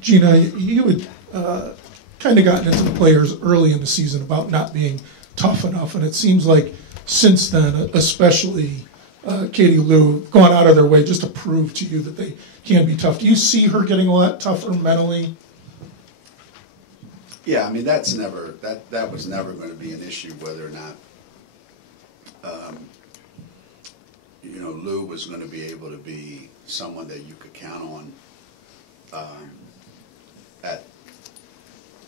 Gina, you had kind of gotten into the players early in the season about not being tough enough, and it seems like since then, especially Katie Lou, have gone out of their way just to prove to you that they can be tough. Do you see her getting a lot tougher mentally? Yeah, I mean that was never going to be an issue whether or not Lou was going to be able to be someone that you could count on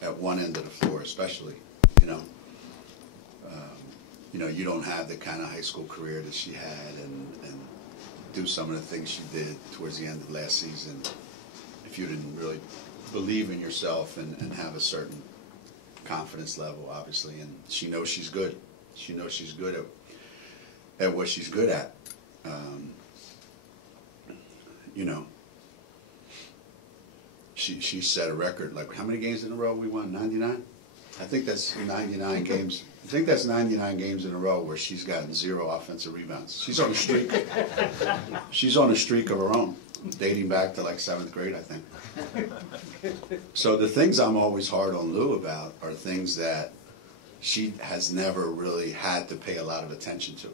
at one end of the floor, especially. You don't have the kind of high school career that she had, and do some of the things she did towards the end of last season if you didn't really believe in yourself and have a certain confidence level, obviously. And she knows she's good. She knows she's good at what she's good at. She set a record. Like, how many games in a row we won? 99? I think that's 99 games. I think that's 99 games in a row where she's gotten 0 offensive rebounds. She's on a streak. She's on a streak of her own, dating back to like 7th grade, I think. So the things I'm always hard on Lou about are things that she has never really had to pay a lot of attention to.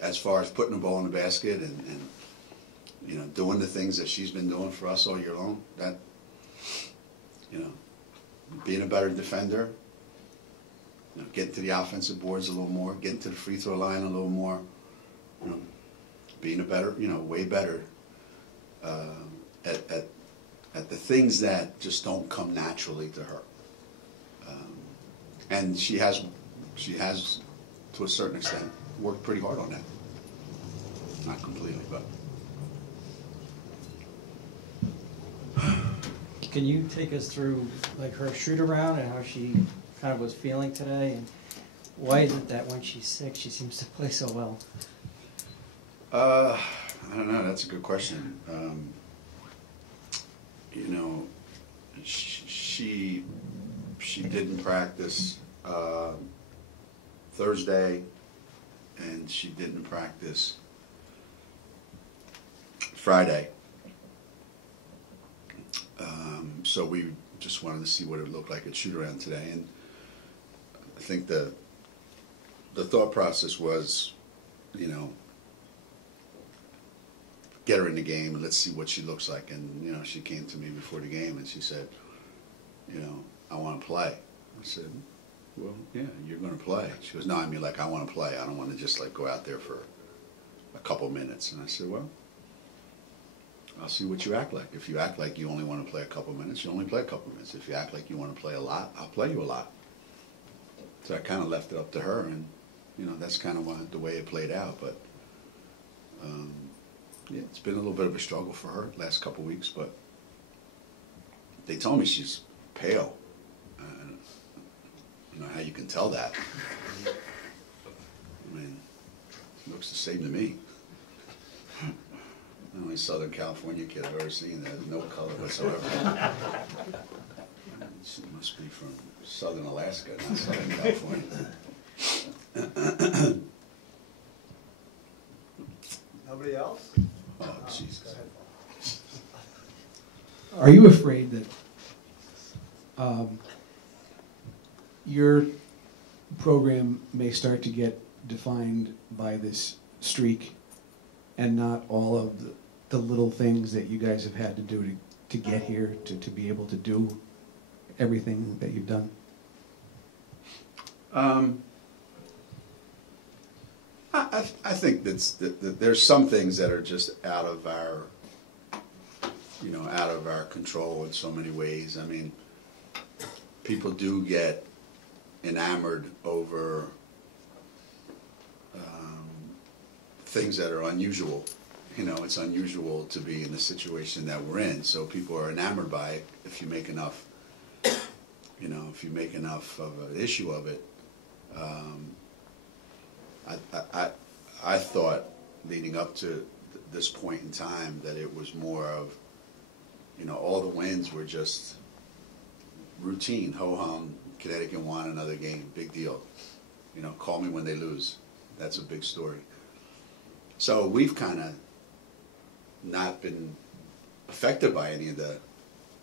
As far as putting the ball in the basket and doing the things that she's been doing for us all year long, that, being a better defender, getting to the offensive boards a little more, getting to the free throw line a little more, being a better, way better at the things that just don't come naturally to her. And she has, to a certain extent, worked pretty hard on that. Not completely, but. Can you take us through like her shoot around and how she kind of was feeling today, and why is it that when she's sick she seems to play so well? I don't know. That's a good question. She didn't practice Thursday, and she didn't practice Friday. So we just wanted to see what it would look like at shoot around today, and I think the thought process was, get her in the game and let's see what she looks like. And she came to me before the game and she said, I want to play. I said, well, yeah, you're going to play. She goes, no, I mean, like, I want to play. I don't want to just like go out there for a couple minutes. And I said, well, I'll see what you act like. If you act like you only want to play a couple minutes, you only play a couple minutes. If you act like you want to play a lot, I'll play you a lot. So I kind of left it up to her, and that's kind of the way it played out. But yeah, it's been a little bit of a struggle for her the last couple weeks. But they told me she's pale. How you can tell that? I mean, it looks the same to me. The only Southern California kid I've ever seen that has no color whatsoever. She must be from Southern Alaska, not Southern California. Nobody else? Oh, Jesus. Are you afraid that your program may start to get defined by this streak and not all of the little things that you guys have had to do to get here, to be able to do everything that you've done? I think that there's some things that are just out of our control in so many ways. I mean, people do get enamored over things that are unusual. It's unusual to be in the situation that we're in, so people are enamored by it. If you make enough, if you make enough of an issue of it. I thought leading up to this point in time that it was more of, all the wins were just routine, ho-hum. Connecticut won another game, big deal. Call me when they lose. That's a big story. So we've kind of not been affected by any of the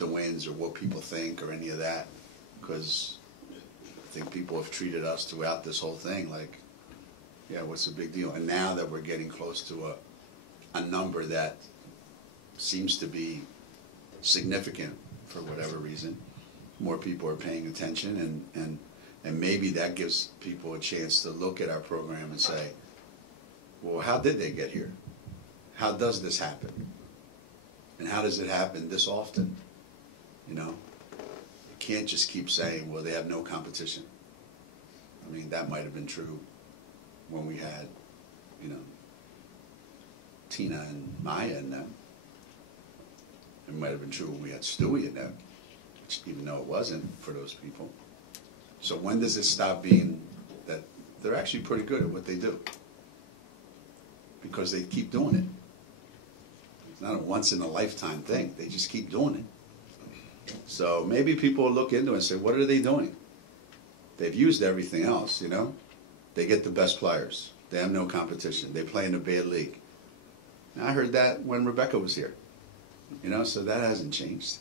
wins or what people think or any of that, because I think people have treated us throughout this whole thing like, yeah, what's the big deal? And now that we're getting close to a number that seems to be significant for whatever reason, more people are paying attention, and maybe that gives people a chance to look at our program and say, well, how did they get here? How does this happen? And how does it happen this often? You know, you can't just keep saying, well, they have no competition. I mean, that might have been true when we had, you know, Tina and Maya and them. It might have been true when we had Stewie and them, which, even though it wasn't for those people. So when does it stop being that they're actually pretty good at what they do? Because they keep doing it. It's not a once-in-a-lifetime thing. They just keep doing it. So maybe people will look into it and say, what are they doing? They've used everything else, you know? They get the best players. They have no competition. They play in a bad league. And I heard that when Rebecca was here. You know, so that hasn't changed.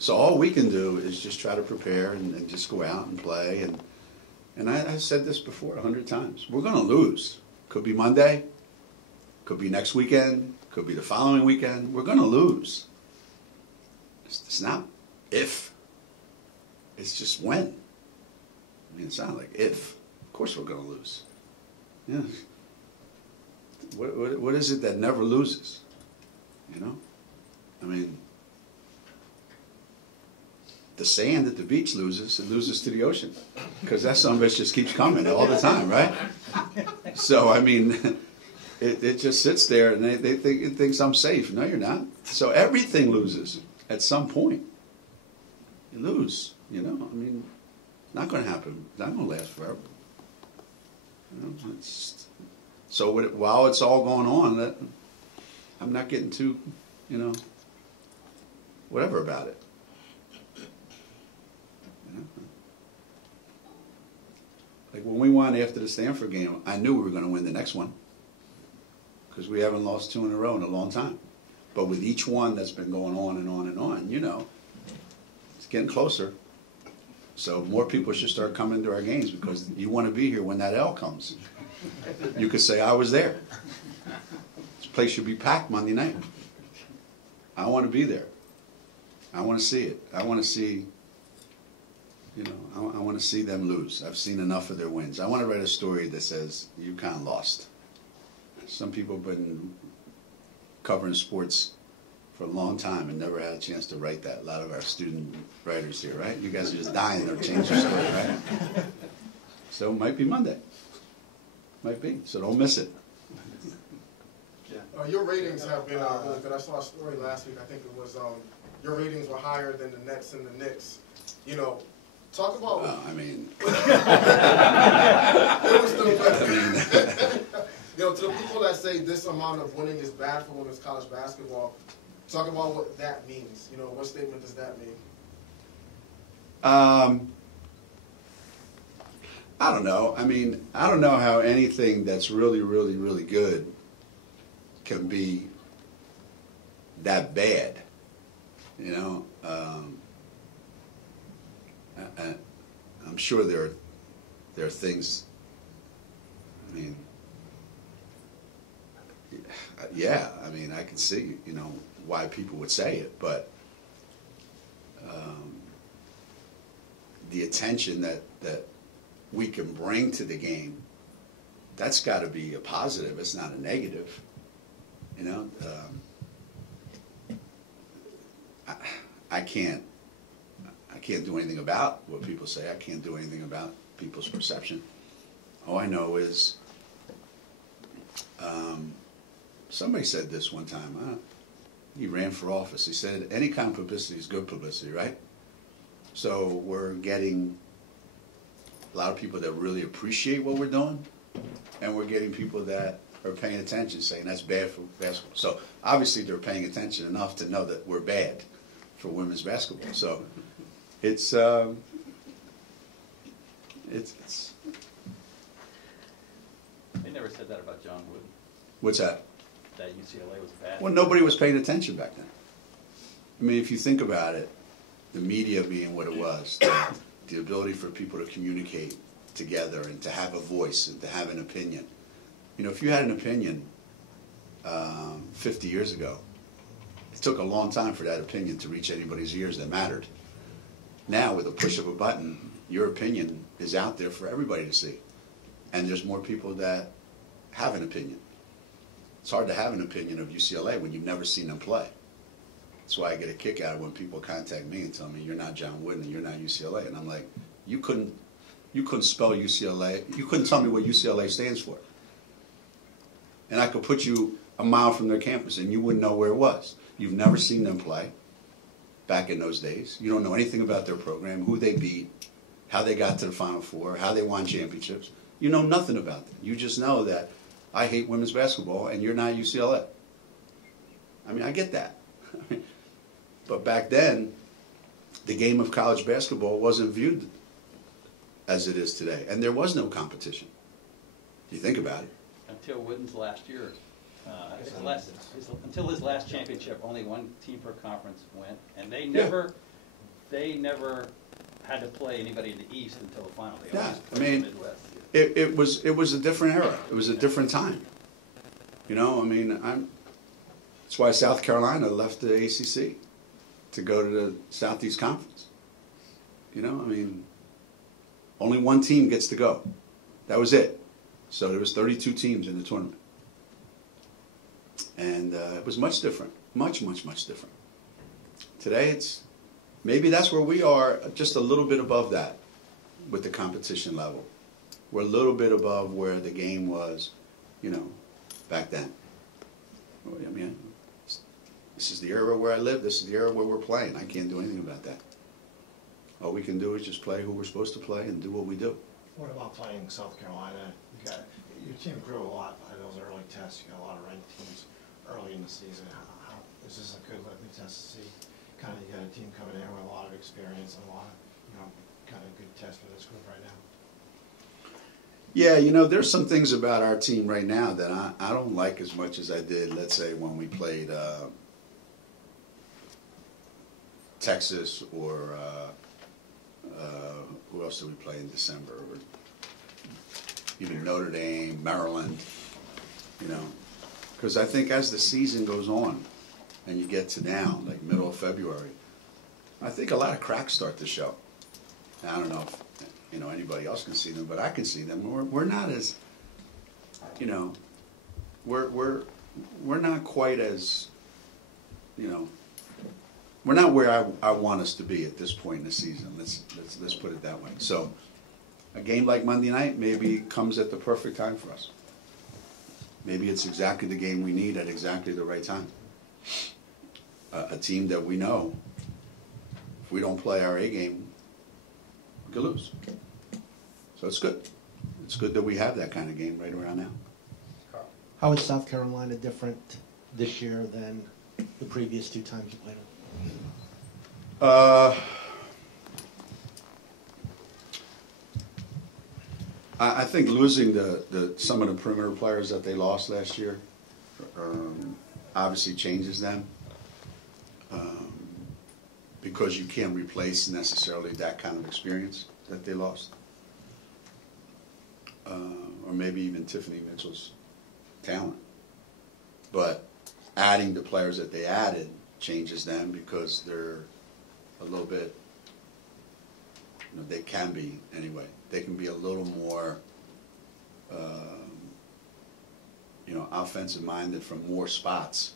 So all we can do is just try to prepare and just go out and play. And I've said this before 100 times. We're going to lose. Could be Monday. Could be next weekend. Could be the following weekend. We're going to lose. It's not if. It's just when. I mean, it's not like if. Of course we're going to lose. Yeah. What is it that never loses? You know? I mean, the sand at the beach loses. It loses to the ocean. Because that son of a bitch just keeps coming all the time, right? So, I mean, it just sits there and they think it thinks I'm safe. No, you're not. So everything loses at some point. You lose, you know? I mean, it's not going to happen. It's not going to last forever. You know, so while it's all going on, I'm not getting too, you know, whatever about it. You know? Like when we won after the Stanford game, I knew we were going to win the next one because we haven't lost 2 in a row in a long time. But with each one that's been going on and on and on, you know, it's getting closer. So more people should start coming to our games because you want to be here when that L comes. You could say, I was there. This place should be packed Monday night. I want to be there. I want to see it. I want to see, you know, I want to see them lose. I've seen enough of their wins. I want to write a story that says, UConn lost. Some people have been covering sports for a long time and never had a chance to write that. A lot of our student writers here, right? You guys are just dying to change your story, right? So it might be Monday. Might be. So don't miss it. Your ratings have been really good. I saw a story last week. I think it was your ratings were higher than the Nets and the Knicks. You know, talk about. Well, I mean, it was still good. You know, to the people that say this amount of winning is bad for women's college basketball, talk about what that means. You know, what statement does that mean? I don't know. I mean, I don't know how anything that's really, really, really good can be that bad. You know, I'm sure there are things. I mean, yeah. I mean, I can see, you know, why people would say it, but the attention that we can bring to the game, that's got to be a positive. It's not a negative. You know, I can't do anything about what people say. I can't do anything about people's perception. All I know is somebody said this one time. He ran for office. He said any kind of publicity is good publicity, right? So we're getting a lot of people that really appreciate what we're doing, and we're getting people that are paying attention saying that's bad for basketball. So obviously they're paying attention enough to know that we're bad for women's basketball. So it's They never said that about John Wooden. what's that? that UCLA was bad. Well, nobody was paying attention back then. I mean, if you think about it, the media being what it was, the ability for people to communicate together and to have a voice and to have an opinion. You know, if you had an opinion 50 years ago, it took a long time for that opinion to reach anybody's ears that mattered. Now, with a push of a button, your opinion is out there for everybody to see. And there's more people that have an opinion. It's hard to have an opinion of UCLA when you've never seen them play. That's why I get a kick out of when people contact me and tell me, you're not John Wooden and you're not UCLA. And I'm like, you couldn't spell UCLA. You couldn't tell me what UCLA stands for. And I could put you a mile from their campus and you wouldn't know where it was. You've never seen them play back in those days. You don't know anything about their program, who they beat, how they got to the Final Four, how they won championships. You know nothing about them. You just know that I hate women's basketball and you're not UCLA. I mean, I get that. But back then, the game of college basketball wasn't viewed as it is today. And there was no competition. You think about it. Until Wooden's last year. Until his last championship, only one team per conference went. And they never had to play anybody in the East until the final. They always played in the Midwest. It was a different era. It was a different time. You know, I mean, that's why South Carolina left the ACC to go to the Southeast Conference. You know, I mean, only one team gets to go. That was it. So there was 32 teams in the tournament. And it was much different. Much, much, much different. Today maybe that's where we are, just a little bit above that with the competition level. We're a little bit above where the game was, you know, back then. I mean, this is the era where I live. This is the era where we're playing. I can't do anything about that. All we can do is just play who we're supposed to play and do what we do. What about playing South Carolina? Your team grew a lot by those early tests. You got a lot of ranked teams early in the season. How is this a good litmus test to see? Kind of, you got a team coming in with a lot of experience and a lot of, you know, kind of good test for this group right now. Yeah, you know, there's some things about our team right now that I don't like as much as I did, let's say, when we played Texas or who else did we play in December? Or even Notre Dame, Maryland, you know. Because I think as the season goes on and you get to now, like middle of February, I think a lot of cracks start to show. I don't know if, you know, anybody else can see them, but I can see them. We're not as, you know, we're not quite as, you know, we're not where I want us to be at this point in the season. Let's put it that way. So a game like Monday night maybe comes at the perfect time for us. Maybe it's exactly the game we need at exactly the right time. A team that we know, if we don't play our A game, we could lose. So it's good. It's good that we have that kind of game right around now. How is South Carolina different this year than the previous two times you played them? I think losing some of the perimeter players that they lost last year obviously changes them because you can't replace necessarily that kind of experience that they lost. Or maybe even Tiffany Mitchell's talent. But adding the players that they added changes them because they're a little bit, you know, they can be anyway. They can be a little more, you know, offensive minded from more spots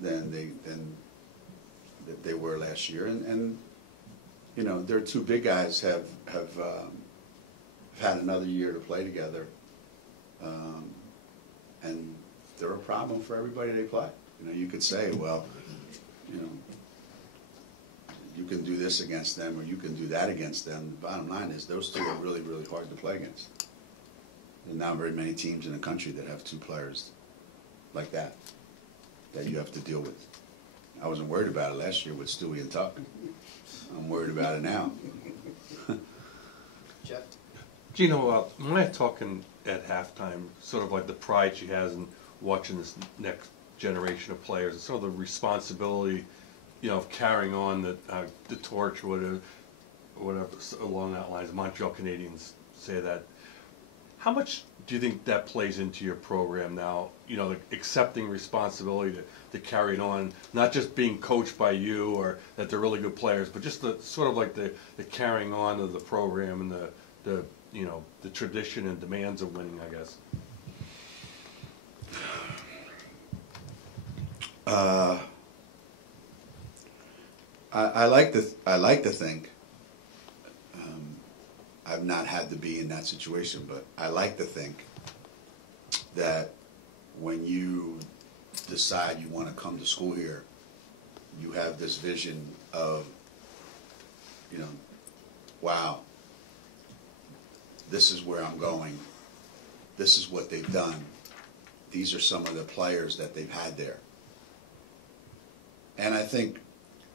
than they were last year. And you know, their two big guys have had another year to play together, and they're a problem for everybody they play. You know, you could say, well, you know, you can do this against them or you can do that against them. The bottom line is those two are really, really hard to play against. There's not very many teams in the country that have two players like that you have to deal with. I wasn't worried about it last year with Stewie and Tuck. I'm worried about it now. Jeff? Maya talking at halftime, sort of like the pride she has in watching this next generation of players, and some of the responsibility, of carrying on the torch, whatever along that lines. Montreal Canadiens say that. How much do you think that plays into your program now? Accepting responsibility to carry it on, not just being coached by you or that they're really good players, but just the sort of like the carrying on of the program and the tradition and demands of winning, I guess. I like to think. I've not had to be in that situation, but I like to think that when you decide you want to come to school here, you have this vision of, wow, this is where I'm going. This is what they've done. These are some of the players that they've had there. And I think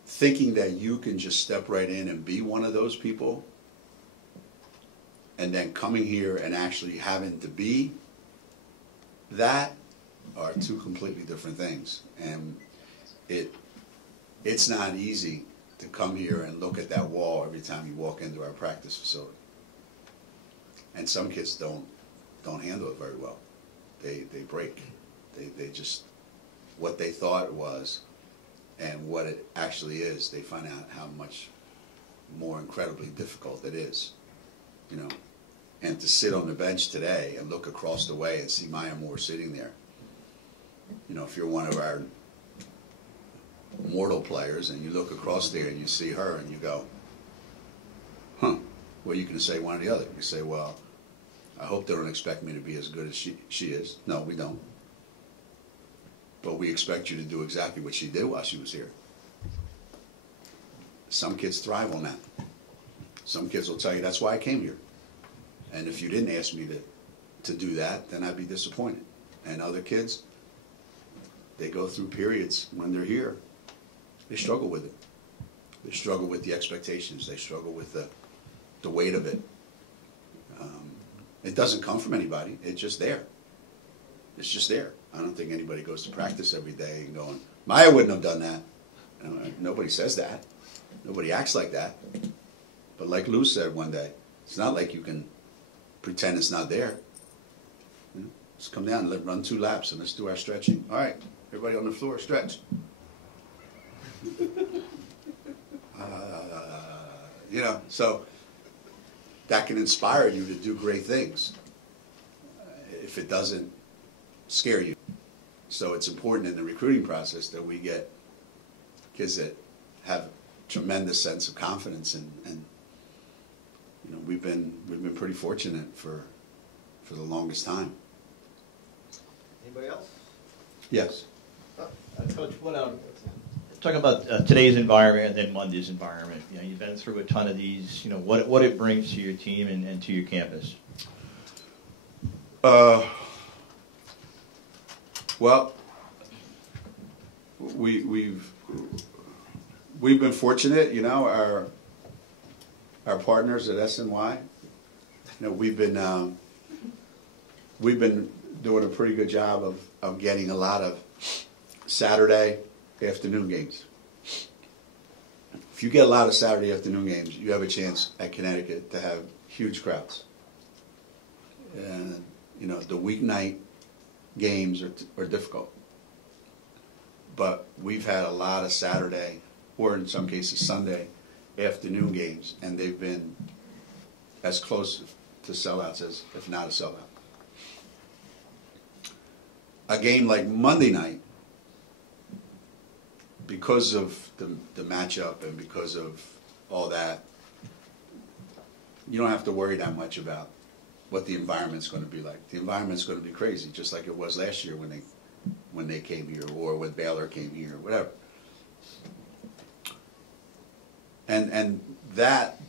thinking that you can just step right in and be one of those people, and then coming here and actually having to be that, are two completely different things. And it's not easy to come here and look at that wall every time you walk into our practice facility. And some kids don't handle it very well. They break. They just, what they thought it was and what it actually is, they find out how much more incredibly difficult it is. And to sit on the bench today and look across the way and see Maya Moore sitting there, if you're one of our mortal players and you look across there and you see her and you go, huh, well, you can say one or the other. You say, well, I hope they don't expect me to be as good as she is. No, we don't. But we expect you to do exactly what she did while she was here. Some kids thrive on that. Some kids will tell you, that's why I came here. And if you didn't ask me to do that, then I'd be disappointed. And other kids, they go through periods when they're here. They struggle with it. They struggle with the expectations. They struggle with the weight of it. It doesn't come from anybody. It's just there. It's just there. I don't think anybody goes to practice every day and going, Maya wouldn't have done that. Nobody says that. Nobody acts like that. But like Lou said one day, it's not like you can pretend it's not there. Just come down and run 2 laps and let's do our stretching. All right, everybody on the floor, stretch. So that can inspire you to do great things if it doesn't scare you. So it's important in the recruiting process that we get kids that have tremendous sense of confidence, and we've been pretty fortunate for the longest time. Anybody else? Yes. Coach, talking about today's environment and then Monday's environment. You've been through a ton of these. What it brings to your team and to your campus. Well, we've been fortunate. Our partners at SNY. We've been doing a pretty good job of getting a lot of Saturday afternoon games. If you get a lot of Saturday afternoon games, you have a chance at Connecticut to have huge crowds. And the weeknight games are difficult. But we've had a lot of Saturday, or in some cases Sunday, afternoon games, and they've been as close to sellouts as, if not a sellout. A game like Monday night, because of the matchup and because of all that, you don't have to worry that much about what the environment's going to be like. The environment's going to be crazy, just like it was last year when they came here, or when Baylor came here, or whatever. And that,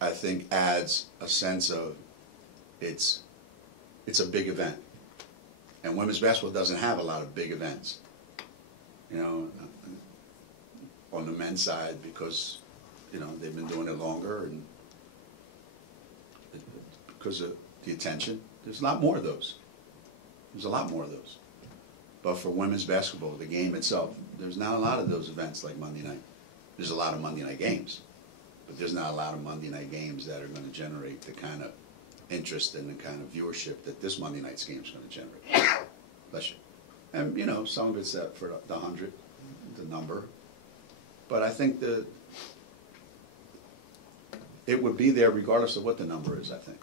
I think, adds a sense of it's a big event. And women's basketball doesn't have a lot of big events, on the men's side, because they've been doing it longer, and because of the attention. There's a lot more of those. There's a lot more of those. But for women's basketball, the game itself, there's not a lot of those events like Monday night. There's a lot of Monday night games, but there's not a lot of Monday night games that are going to generate the kind of interest and the kind of viewership that this Monday night's game is going to generate. Bless you. And, you know, some of it's set for the 100, the number. But I think it would be there regardless of what the number is, I think.